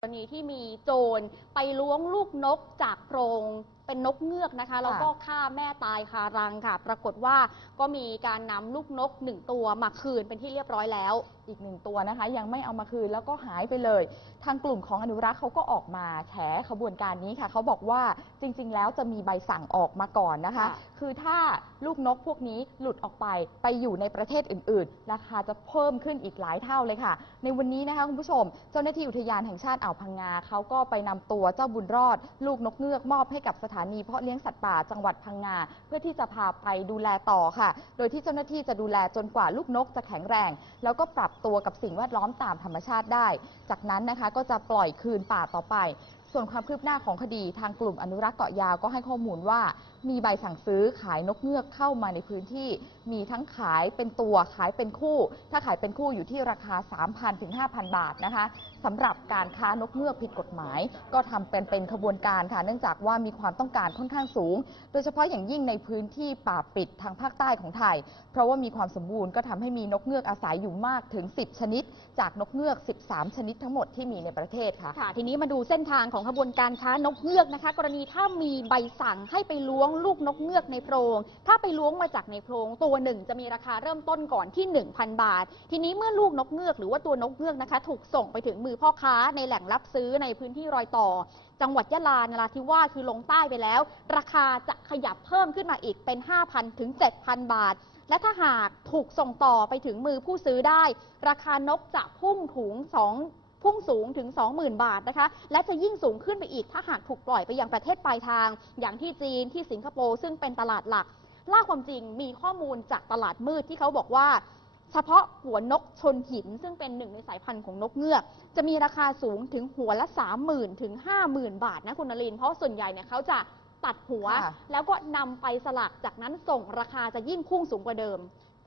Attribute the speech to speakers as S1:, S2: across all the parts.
S1: กรณีที่มีโจรไปล้วงลูกนกจากโพรง เป็นนกเงือกนะคะ แล้วก็ฆ่าแม่ตายคารังค่ะ ปรากฏว่าก็มีการนำลูกนกหนึ่งตัวมาคืนเป็นที่เรียบร้อยแล้ว
S2: อีกหนึ่งตัวนะคะ ยังไม่เอามาคืนแล้วก็หายไปเลย ทางกลุ่มของอนุรักษ์เขาก็ออกมาแฉขบวนการนี้ค่ะเขาบอกว่าจริง ๆ แล้วจะมีใบสั่งออกมาก่อนนะคะ
S1: ค่ะ
S2: คือถ้าลูกนกพวกนี้หลุดออกไปไปอยู่ในประเทศอื่น ๆ ราคาจะเพิ่มขึ้นอีกหลายเท่าเลยค่ะ ในวันนี้นะคะคุณผู้ชม เจ้าหน้าที่อุทยานแห่งชาติอ่าวพังงาเขาก็ไปนำตัวเจ้าบุญรอด ลูกนกเงือกมอบให้กับสถานีเพาะเลี้ยงสัตว์ป่าจังหวัดพังงา เพื่อที่จะพาไปดูแลต่อค่ะ โดยที่เจ้าหน้าที่จะดูแลจนกว่าลูกนกจะแข็งแรง แล้วก็ปรับตัวกับสิ่งแวดล้อมตามธรรมชาติได้ จากนั้นนะคะก็จะปล่อยคืนป่าต่อไป ส่วนความคืบหน้าของคดีทางกลุ่มอนุรักษ์เกาะยาวก็ให้ข้อมูลว่า มีใบสั่งซื้อขายนกเงือกเข้ามาในพื้นที่ มีทั้งขายเป็นตัวขายเป็นคู่ ถ้าขายเป็นคู่อยู่ที่ราคา 3,000ถึง5,000 บาทนะคะสำหรับการค้านกเงือกผิดกฎหมาย ก็ทำเป็นเป็นขบวนการค่ะ เนื่องจากว่ามีความต้องการค่อนข้างสูง โดยเฉพาะอย่างยิ่งในพื้นที่ป่าปิดทางภาคใต้ของไทย เพราะว่ามีความสมบูรณ์ก็ทำให้มีนกเงือกอาศัยอยู่มากถึง 10 ชนิด จากนกเงือก 13 ชนิดทั้งหมดที่มีในประเทศค่ะ
S1: ค่ะทีนี้มาดูเส้นทางของของขบวนการค้านกเงือกนะคะ กรณีถ้ามีใบสั่งให้ไปล้วงลูกนกเงือกในโพรง ถ้าไปล้วงมาจากในโพรง ตัวหนึ่งจะมีราคาเริ่มต้นก่อนที่ 1,000 บาท ทีนี้เมื่อลูกนกเงือกหรือว่าตัวนกเงือกนะคะ ถูกส่งไปถึงมือพ่อค้าในแหล่งรับซื้อในพื้นที่รอยต่อ จังหวัดยะลานราธิวาสคือลงใต้ไปแล้ว ราคาจะขยับเพิ่มขึ้นมาอีกเป็น 5,000 ถึง 7,000 บาทและถ้าหากถูกส่งต่อไปถึงมือผู้ซื้อได้ ราคานกจะพุ่งถุงสอง พุ่งสูงถึง 20,000 บาทนะคะ และจะยิ่งสูงขึ้นไปอีกถ้าหากถูกปล่อยไปยังประเทศปลายทาง อย่างที่จีนที่สิงคโปร์ซึ่งเป็นตลาดหลัก ล่าความจริงมีข้อมูลจากตลาดมืดที่เขาบอกว่า เฉพาะหัวนกชนหิน ซึ่งเป็นหนึ่งในสายพันธุ์ของนกเงือก จะมีราคาสูงถึงหัวละ 30,000 ถึง 50,000 บาทนะคุณนรินทร์เพราะส่วนใหญ่เนี่ยเขาจะตัดหัว
S2: ค่ะ
S1: แล้วก็นำไปสลักจากนั้นส่งราคาจะยิ่งพุ่งสูงกว่าเดิม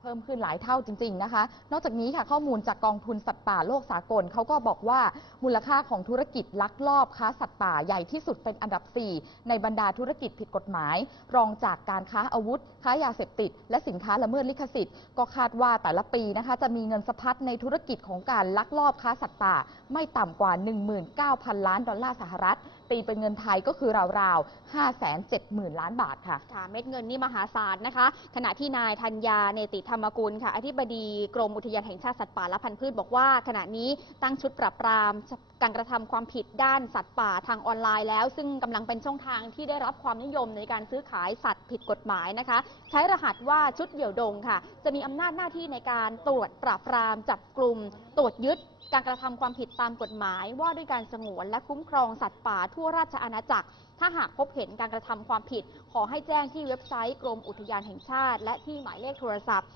S2: เพิ่มขึ้นหลายเท่าจริง ๆ นะคะ นอกจากนี้ค่ะข้อมูลจากกองทุนสัตว์ป่าโลกสากลเขาก็บอกว่ามูลค่าของธุรกิจลักลอบค้าสัตว์ป่าใหญ่ที่สุดเป็นอันดับ 4 ในบรรดาธุรกิจผิดกฎหมาย รองจากการค้าอาวุธ ค้ายาเสพติด และสินค้าละเมิดลิขสิทธิ์ ก็คาดว่าแต่ละปีนะคะจะมีเงินสะพัดในธุรกิจของการลักลอบค้าสัตว์ป่า ไม่ต่ำกว่า 19,000 ล้านดอลลาร์สหรัฐตีเป็นเงินไทยก็คือราวๆ 570,000 ล้านบาทค่ะ
S1: ค่ะเม็ดเงินนี่มหาศาลนะคะ ขณะที่นายธัญญาเนติธรรมกุลค่ะ อธิบดีกรมอุทยานแห่งชาติสัตว์ป่าและพันธุ์พืชบอกว่า ขณะนี้ตั้งชุดปรับปรามการกระทำความผิดด้านสัตว์ป่าทางออนไลน์แล้ว ซึ่งกำลังเป็นช่องทางที่ได้รับความนิยมในการซื้อขายสัตว์ผิดกฎหมายนะคะ ใช้รหัสว่าชุดเหี่ยวดงค่ะ จะมีอำนาจหน้าที่ในการตรวจปราบปรามจับกลุ่มตรวจยึดการกระทำความผิดตามกฎหมาย ว่าด้วยการสงวนและคุ้มครองสัตว์ป่าทั่วราชอาณาจักร ถ้าหากพบเห็นการกระทำความผิด ขอให้แจ้งที่เว็บไซต์กรมอุทยานแห่งชาติ และที่หมายเลขโทรศัพท์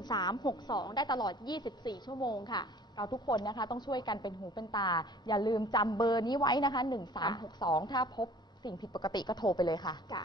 S1: 31362 ได้ตลอด 24 ชั่วโมงค่ะ
S2: เราทุกคนนะคะต้องช่วยกันเป็นหูเป็นตา อย่าลืมจำเบอร์นี้ไว้นะคะ 1362 ถ้าพบสิ่งผิดปกติก็โทรไปเลยค่ะ
S1: ค่ะ